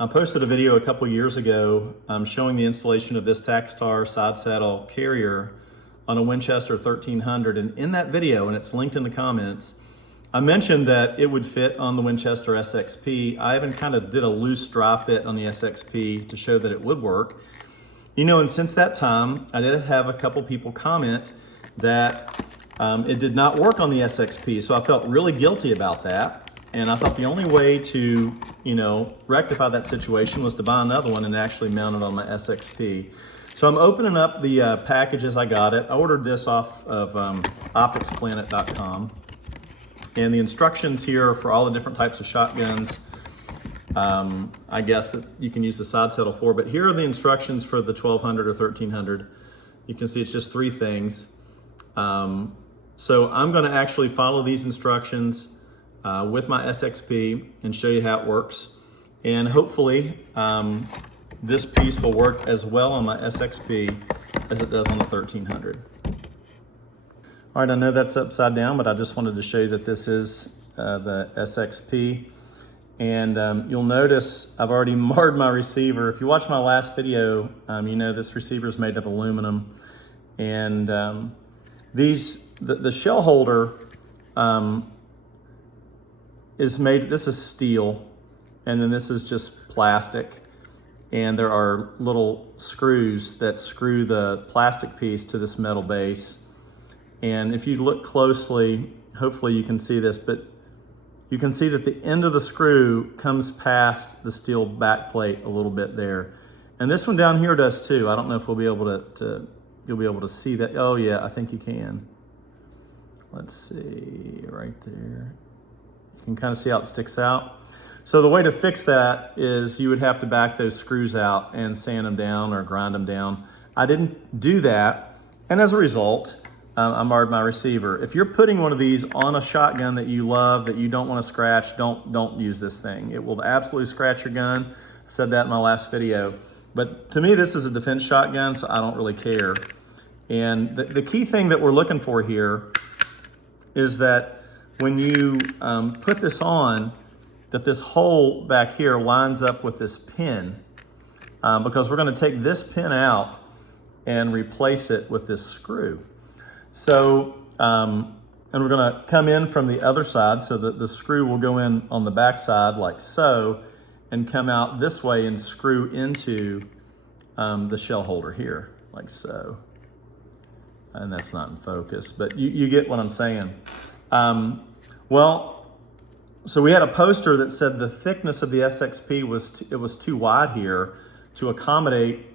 I posted a video a couple years ago showing the installation of this TacStar Shotshell Carrier on a Winchester 1300, and in that video, and it's linked in the comments, I mentioned that it would fit on the Winchester SXP. I even kind of did a loose dry fit on the SXP to show that it would work. You know, and since that time, I did have a couple people comment that it did not work on the SXP, so I felt really guilty about that. And I thought the only way to, rectify that situation was to buy another one and actually mount it on my SXP. So I'm opening up the package as I got it. I ordered this off of opticsplanet.com. And the instructions here are for all the different types of shotguns. I guess that you can use the side saddle for, but here are the instructions for the 1200 or 1300. You can see it's just three things. So I'm gonna actually follow these instructions with my SXP and show you how it works. And hopefully this piece will work as well on my SXP as it does on the 1300. All right, I know that's upside down, but I just wanted to show you that this is the SXP. And you'll notice I've already marred my receiver. If you watch my last video, you know this receiver is made of aluminum. And the shell holder is made, this is steel, and then this is just plastic. And there are little screws that screw the plastic piece to this metal base. And if you look closely, hopefully you can see this, but you can see that the end of the screw comes past the steel back plate a little bit there. And this one down here does too. I don't know if we'll be able you'll be able to see that. Oh yeah, I think you can. Let's see, right there. You can kind of see how it sticks out. So the way to fix that is you would have to back those screws out and sand them down or grind them down. I didn't do that, and as a result, I marred my receiver. If you're putting one of these on a shotgun that you love, that you don't want to scratch, don't use this thing. It will absolutely scratch your gun. I said that in my last video. But to me, this is a defense shotgun, so I don't really care. And the key thing that we're looking for here is that when you put this on, that this hole back here lines up with this pin, because we're going to take this pin out and replace it with this screw. So, and we're going to come in from the other side so that the screw will go in on the back side like so, and come out this way and screw into the shell holder here like so. And that's not in focus, but you get what I'm saying. Well, so we had a poster that said the thickness of the SXP was too wide here to accommodate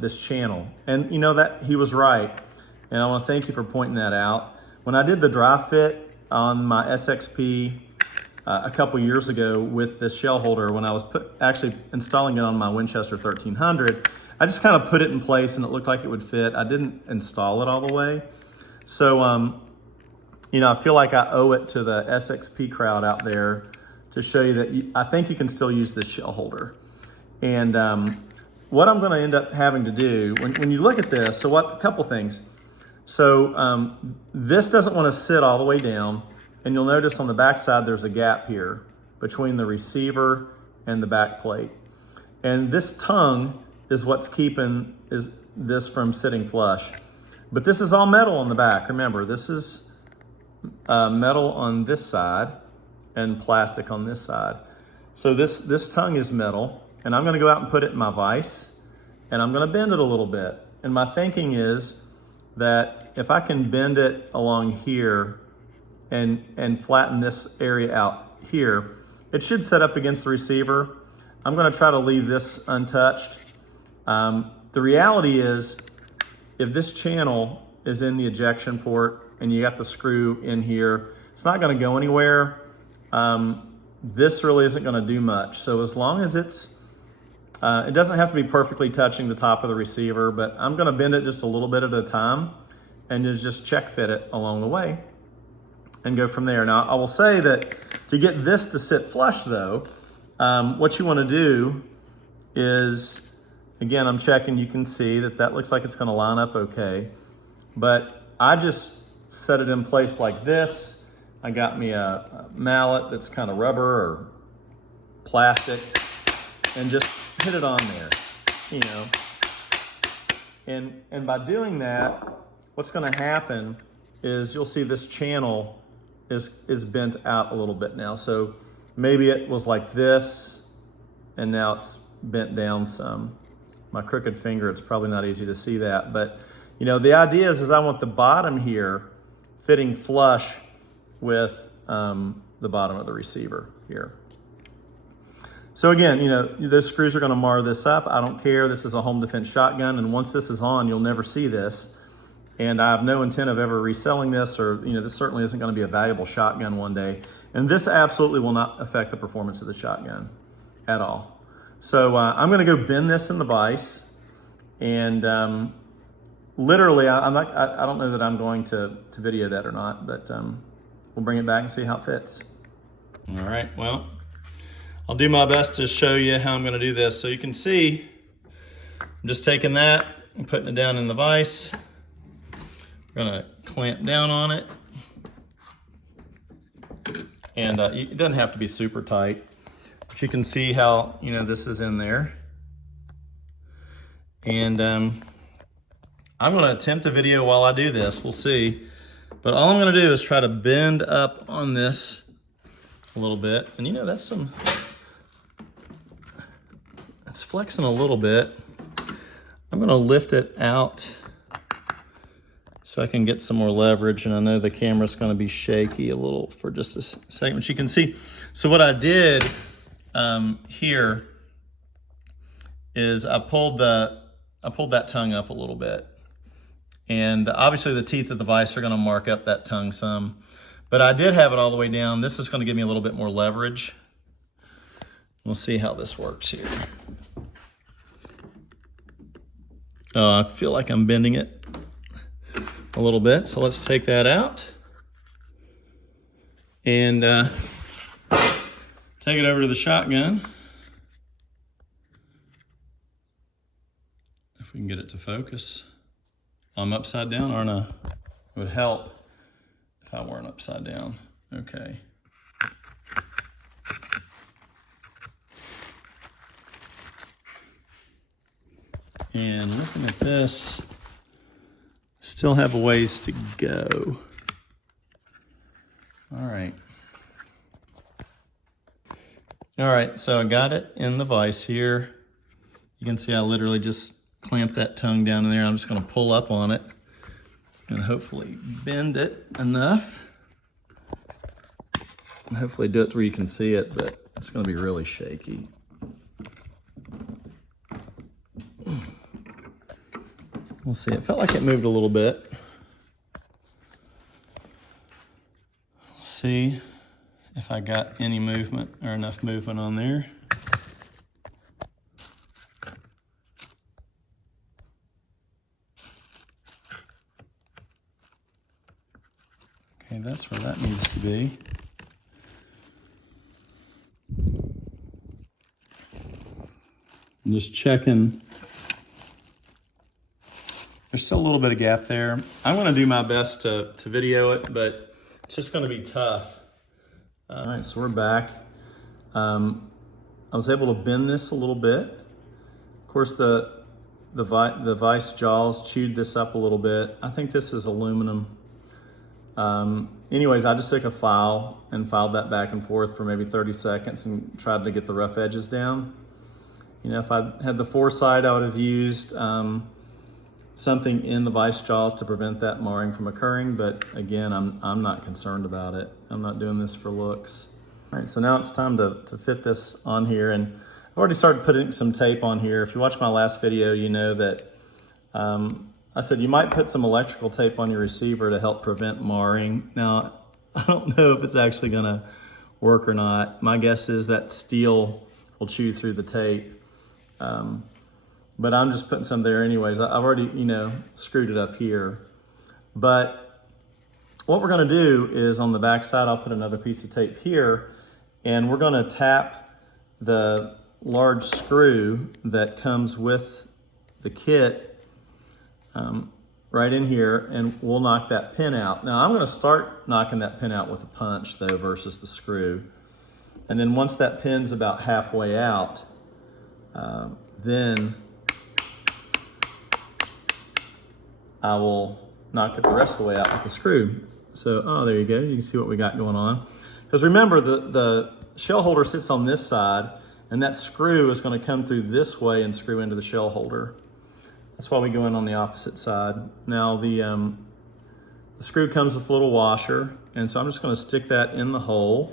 this channel. And you know that he was right. And I want to thank you for pointing that out. When I did the dry fit on my SXP a couple years ago with this shell holder, when I was actually installing it on my Winchester 1300, I just kind of put it in place and it looked like it would fit. I didn't install it all the way. So, I feel like I owe it to the SXP crowd out there to show you that I think you can still use this shell holder. And what I'm going to end up having to do, when you look at this, a couple things. So this doesn't want to sit all the way down, and you'll notice on the back side there's a gap here between the receiver and the back plate. And this tongue is what's keeping this from sitting flush. But this is all metal on the back. Remember, this is metal on this side and plastic on this side. So this tongue is metal, and I'm going to go out and put it in my vise, and I'm going to bend it a little bit. And my thinking is that if I can bend it along here and flatten this area out here, it should set up against the receiver. I'm going to try to leave this untouched. The reality is, if this channel is in the ejection port and you got the screw in here, it's not going to go anywhere. This really isn't going to do much. So as long as it doesn't have to be perfectly touching the top of the receiver, but I'm going to bend it just a little bit at a time and just check fit it along the way and go from there. Now, I will say that to get this to sit flush though, what you want to do is, again, I'm checking, you can see that looks like it's going to line up okay, but I just set it in place like this. I got me a mallet that's kind of rubber or plastic, and just hit it on there, you know. And by doing that, what's going to happen is you'll see this channel is bent out a little bit now. So maybe it was like this, and now it's bent down some. My crooked finger, it's probably not easy to see that, but you know, the idea is I want the bottom here fitting flush with the bottom of the receiver here. So again, you know, those screws are going to mar this up. I don't care. This is a home defense shotgun, and once this is on, you'll never see this. And I have no intent of ever reselling this, or, you know, this certainly isn't going to be a valuable shotgun one day. And this absolutely will not affect the performance of the shotgun at all. So I'm going to go bend this in the vise, and literally, I don't know that I'm going to video that or not, but we'll bring it back and see how it fits. All right, well, I'll do my best to show you how I'm going to do this. So you can see, I'm just taking that and putting it down in the vise. I'm going to clamp down on it. And it doesn't have to be super tight, but you can see how, you know, this is in there. And I'm going to attempt a video while I do this. We'll see. But all I'm going to do is try to bend up on this a little bit. And you know, that's flexing a little bit. I'm going to lift it out so I can get some more leverage. And I know the camera's going to be shaky a little for just a second, but you can see. So what I did here is I pulled that tongue up a little bit. And obviously the teeth of the vise are going to mark up that tongue some. But I did have it all the way down. This is going to give me a little bit more leverage. We'll see how this works here. I feel like I'm bending it a little bit. So let's take that out. And take it over to the shotgun. If we can get it to focus. I'm upside down, aren't I? It would help if I weren't upside down. Okay. And looking at this, still have a ways to go. All right. All right, so I got it in the vise here. You can see I literally just clamp that tongue down in there. I'm just going to pull up on it and hopefully bend it enough. And hopefully do it to where you can see it, but it's going to be really shaky. We'll see. It felt like it moved a little bit. We'll see if I got any movement or enough movement on there. Okay, that's where that needs to be. I'm just checking. There's still a little bit of gap there. I'm going to do my best to video it, but it's just going to be tough. All right, so we're back. I was able to bend this a little bit. Of course, the vise jaws chewed this up a little bit. I think this is aluminum. Anyways, I just took a file and filed that back and forth for maybe 30 seconds and tried to get the rough edges down. You know, if I had the foresight, I would have used something in the vise jaws to prevent that marring from occurring, but again, I'm not concerned about it. I'm not doing this for looks. All right, so now it's time to fit this on here, and I've already started putting some tape on here. If you watched my last video, you know that I said you might put some electrical tape on your receiver to help prevent marring. Now, I don't know if it's actually gonna work or not. My guess is that steel will chew through the tape. But I'm just putting some there anyways. I've already, you know, screwed it up here. But what we're gonna do is on the back side, I'll put another piece of tape here, and we're gonna tap the large screw that comes with the kit right in here, and we'll knock that pin out. Now I'm gonna start knocking that pin out with a punch though versus the screw. And then once that pin's about halfway out, then I will knock it the rest of the way out with the screw. So, oh, there you go. You can see what we got going on. Because remember, the shell holder sits on this side, and that screw is going to come through this way and screw into the shell holder. That's why we go in on the opposite side. Now, the screw comes with a little washer, and so I'm just going to stick that in the hole.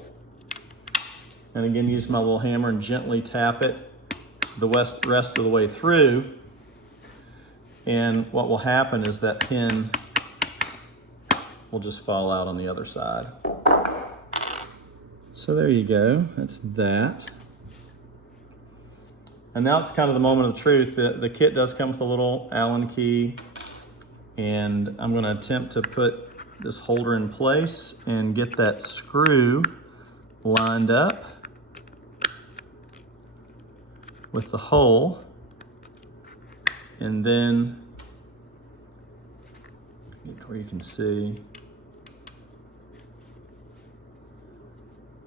And again, use my little hammer and gently tap it the rest of the way through. And what will happen is that pin will just fall out on the other side. So there you go, that's that. And now it's kind of the moment of truth. The kit does come with a little Allen key, and I'm going to attempt to put this holder in place and get that screw lined up with the hole. And then, where you can see.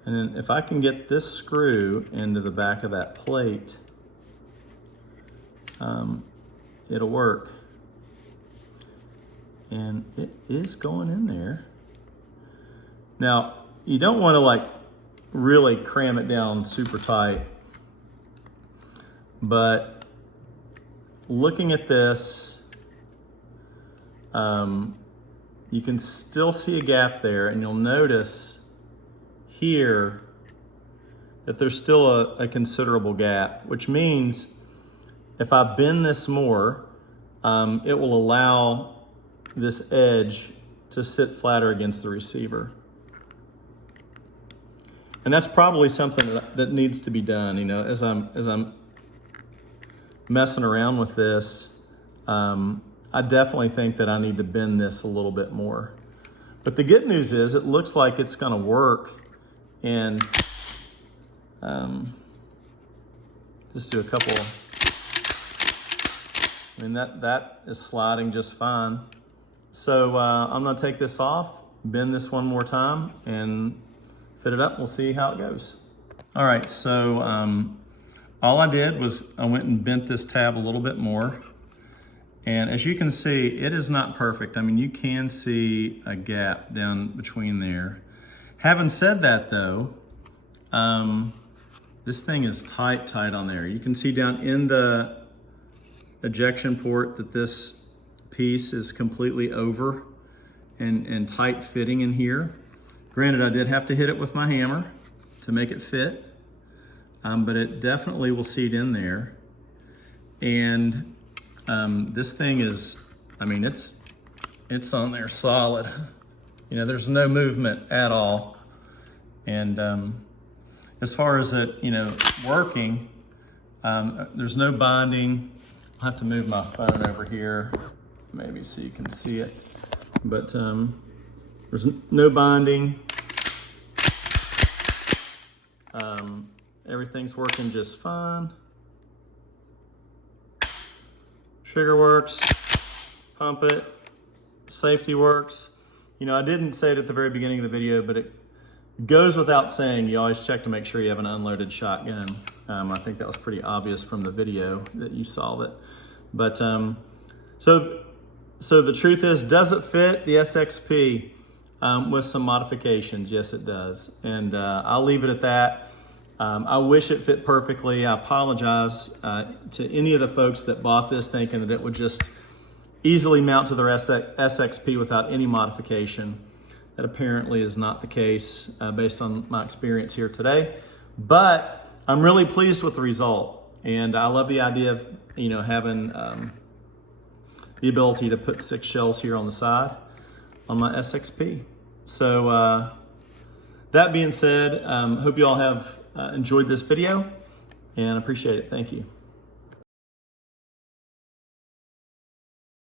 And then if I can get this screw into the back of that plate, it'll work. And it is going in there. Now, you don't want to like really cram it down super tight, but looking at this, you can still see a gap there, and you'll notice here that there's still a considerable gap, which means if I bend this more, it will allow this edge to sit flatter against the receiver. And that's probably something that needs to be done. You know, as I'm messing around with this, I definitely think that I need to bend this a little bit more. But the good news is it looks like it's going to work, and just do a couple. I mean, that is sliding just fine. So I'm going to take this off, bend this one more time, and fit it up. We'll see how it goes. All right, so all I did was I went and bent this tab a little bit more. And as you can see, it is not perfect. I mean, you can see a gap down between there. Having said that though, this thing is tight on there. You can see down in the ejection port that this piece is completely over and tight fitting in here. Granted, I did have to hit it with my hammer to make it fit, but it definitely will seat in there. And this thing is, I mean, it's on there solid. You know, there's no movement at all. And as far as it, you know, working, there's no binding. I'll have to move my phone over here, maybe so you can see it. But there's no binding. Everything's working just fine. Trigger works, pump it, safety works. You know, I didn't say it at the very beginning of the video, but it goes without saying, you always check to make sure you have an unloaded shotgun. I think that was pretty obvious from the video that you saw it. But so the truth is, does it fit the SXP with some modifications? Yes, it does. And I'll leave it at that. I wish it fit perfectly. I apologize to any of the folks that bought this thinking that it would just easily mount to their SXP without any modification. That apparently is not the case based on my experience here today. But I'm really pleased with the result. And I love the idea of, you know, having the ability to put 6 shells here on the side on my SXP. So that being said, hope you all have enjoyed this video and appreciate it. Thank you.